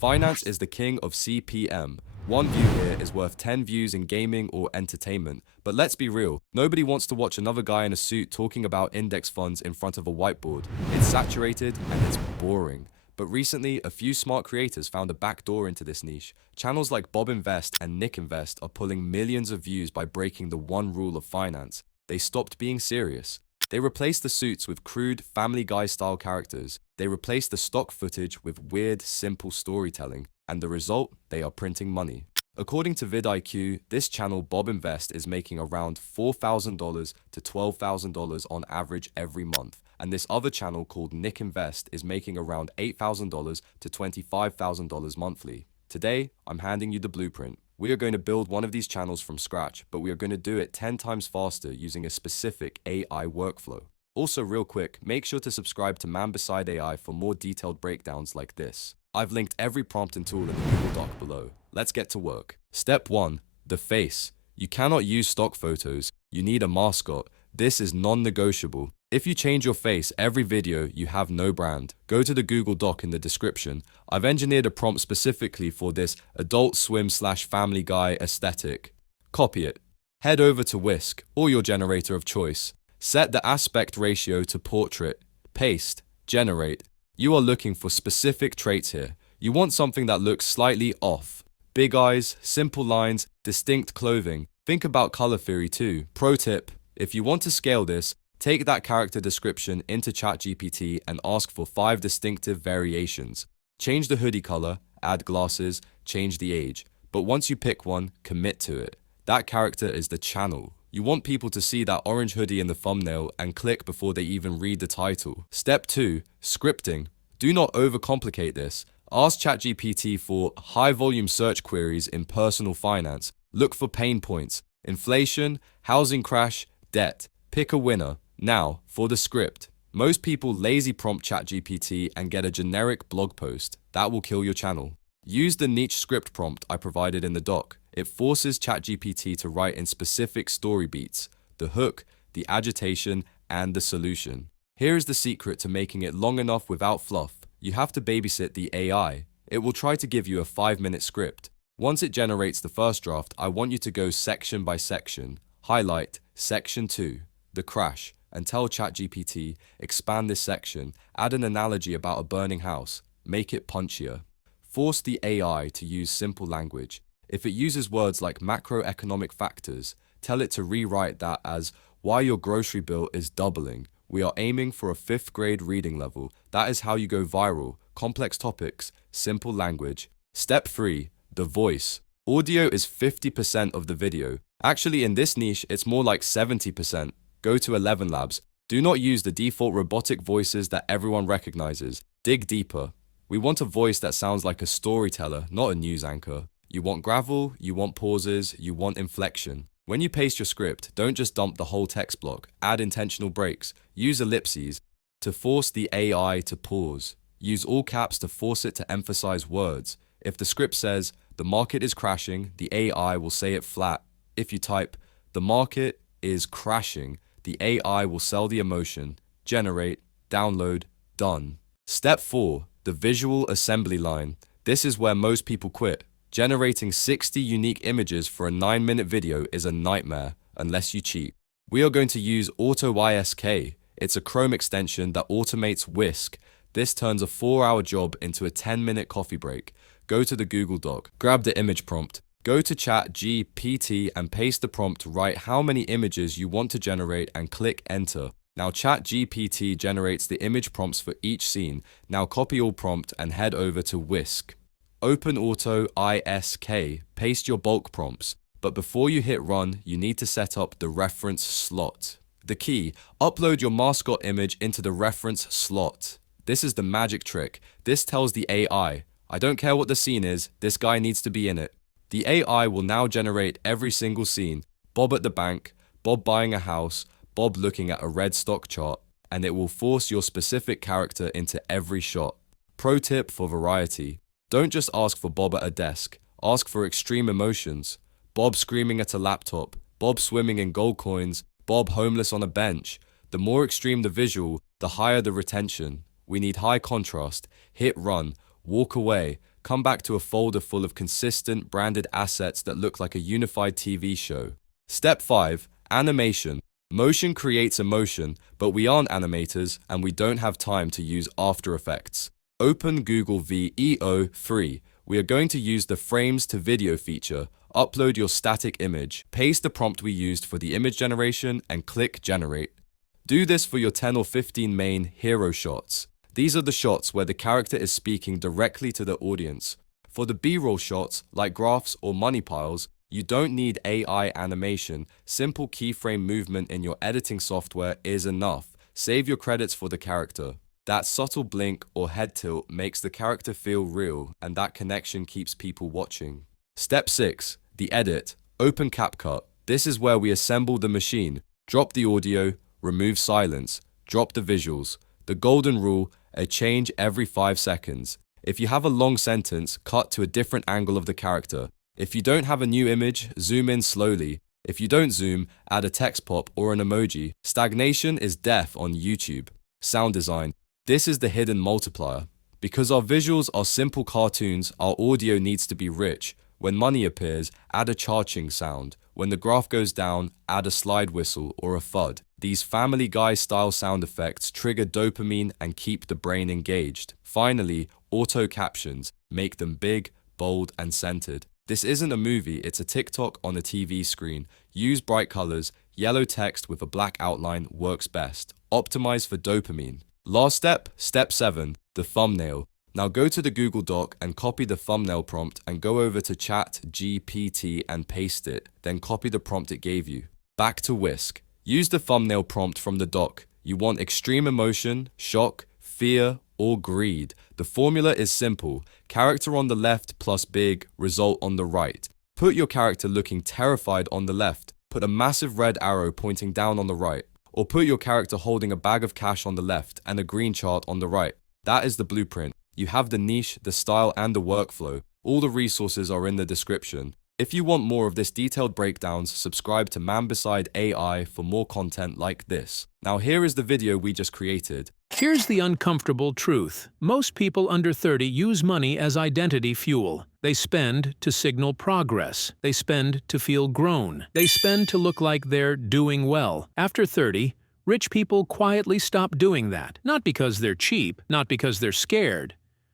Finance is the king of CPM. One view here is worth 10 views in gaming or entertainment. But let's be real, nobody wants to watch another guy in a suit talking about index funds in front of a whiteboard. It's saturated and it's boring. But recently, a few smart creators found a backdoor into this niche. Channels like Bob Invest and Nick Invest are pulling millions of views by breaking the one rule of finance. They stopped being serious. They replaced the suits with crude, Family Guy-style characters. They replaced the stock footage with weird, simple storytelling. And the result? They are printing money. According to vidIQ, this channel Bob Invest is making around $4,000 to $12,000 on average every month. And this other channel called Nick Invest is making around $8,000 to $25,000 monthly. Today, I'm handing you the blueprint. We are going to build one of these channels from scratch, but we are going to do it 10 times faster using a specific AI workflow. Also, real quick, make sure to subscribe to ManBesideAI for more detailed breakdowns like this. I've linked every prompt and tool in the Google Doc below. Let's get to work. Step 1. The face. You cannot use stock photos. You need a mascot. This is non-negotiable. If you change your face every video, you have no brand. Go to the Google Doc in the description. I've engineered a prompt specifically for this Adult Swim/Family Guy aesthetic. Copy it. Head over to Whisk, or your generator of choice. Set the aspect ratio to portrait. Paste. Generate. You are looking for specific traits here. You want something that looks slightly off. Big eyes, simple lines, distinct clothing. Think about color theory too. Pro tip, if you want to scale this, take that character description into ChatGPT and ask for 5 distinctive variations. Change the hoodie color, add glasses, change the age. But once you pick one, commit to it. That character is the channel. You want people to see that orange hoodie in the thumbnail and click before they even read the title. Step 2. Scripting. Do not overcomplicate this. Ask ChatGPT for high-volume search queries in personal finance. Look for pain points. Inflation, housing crash, debt. Pick a winner. Now, for the script. Most people lazy prompt ChatGPT and get a generic blog post. That will kill your channel. Use the niche script prompt I provided in the doc. It forces ChatGPT to write in specific story beats, the hook, the agitation, and the solution. Here is the secret to making it long enough without fluff. You have to babysit the AI. It will try to give you a 5-minute script. Once it generates the first draft, I want you to go section by section. Highlight section 2, the crash, and tell ChatGPT, expand this section, add an analogy about a burning house, make it punchier. Force the AI to use simple language. If it uses words like macroeconomic factors, tell it to rewrite that as why your grocery bill is doubling. We are aiming for a 5th grade reading level. That is how you go viral. Complex topics, simple language. Step 3. The voice. Audio is 50% of the video. Actually, in this niche, it's more like 70%. Go to 11 Labs. Do not use the default robotic voices that everyone recognizes. Dig deeper. We want a voice that sounds like a storyteller, not a news anchor. You want gravel, you want pauses, you want inflection. When you paste your script, don't just dump the whole text block. Add intentional breaks. Use ellipses to force the AI to pause. Use all caps to force it to emphasize words. If the script says, the market is crashing, the AI will say it flat. If you type, the market is crashing, the AI will sell the emotion. Generate, download, done. Step 4. The visual assembly line. This is where most people quit. Generating 60 unique images for a 9-minute video is a nightmare, unless you cheat. We are going to use AutoWYSK. It's a Chrome extension that automates Whisk. This turns a 4-hour job into a 10-minute coffee break. Go to the Google Doc, grab the image prompt. Go to ChatGPT and paste the prompt, write how many images you want to generate and click enter. Now ChatGPT generates the image prompts for each scene. Now copy all prompt and head over to Whisk. Open AutoWYSK, paste your bulk prompts, but before you hit run, you need to set up the reference slot. The key, upload your mascot image into the reference slot. This is the magic trick. This tells the AI, I don't care what the scene is, this guy needs to be in it. The AI will now generate every single scene, Bob at the bank, Bob buying a house, Bob looking at a red stock chart, and it will force your specific character into every shot. Pro tip for variety. Don't just ask for Bob at a desk, ask for extreme emotions. Bob screaming at a laptop, Bob swimming in gold coins, Bob homeless on a bench. The more extreme the visual, the higher the retention. We need high contrast, hit run, walk away, come back to a folder full of consistent branded assets that look like a unified TV show. Step 5. Animation. Motion creates emotion, but we aren't animators and we don't have time to use After Effects. Open Google VEO 3. We are going to use the frames to video feature. Upload your static image, paste the prompt we used for the image generation, and click Generate. Do this for your 10 or 15 main hero shots. These are the shots where the character is speaking directly to the audience. For the B-roll shots, like graphs or money piles, you don't need AI animation. Simple keyframe movement in your editing software is enough. Save your credits for the character. That subtle blink or head tilt makes the character feel real, and that connection keeps people watching. Step 6. The edit. Open CapCut. This is where we assemble the machine. Drop the audio, remove silence, drop the visuals. The golden rule, a change every 5 seconds. If you have a long sentence, cut to a different angle of the character. If you don't have a new image, zoom in slowly. If you don't zoom, add a text pop or an emoji. Stagnation is death on YouTube. Sound design. This is the hidden multiplier. Because our visuals are simple cartoons, our audio needs to be rich. When money appears, add a charging sound. When the graph goes down, add a slide whistle or a thud. These Family Guy style sound effects trigger dopamine and keep the brain engaged. Finally, auto captions. Make them big, bold, and centered. This isn't a movie, it's a TikTok on a TV screen. Use bright colors. Yellow text with a black outline works best. Optimize for dopamine. Last step, step 7, the thumbnail. Now go to the Google Doc and copy the thumbnail prompt and go over to ChatGPT and paste it, then copy the prompt it gave you. Back to Whisk. Use the thumbnail prompt from the doc. You want extreme emotion, shock, fear, or greed. The formula is simple. Character on the left plus big, result on the right. Put your character looking terrified on the left. Put a massive red arrow pointing down on the right. Or put your character holding a bag of cash on the left and a green chart on the right. That is the blueprint. You have the niche, the style, and the workflow. All the resources are in the description. If you want more of this detailed breakdowns, subscribe to ManBesideAI for more content like this. Now here is the video we just created. Here's the uncomfortable truth. Most people under 30 use money as identity fuel. They spend to signal progress. They spend to feel grown. They spend to look like they're doing well. After 30, rich people quietly stop doing that. Not because they're cheap, not because they're scared,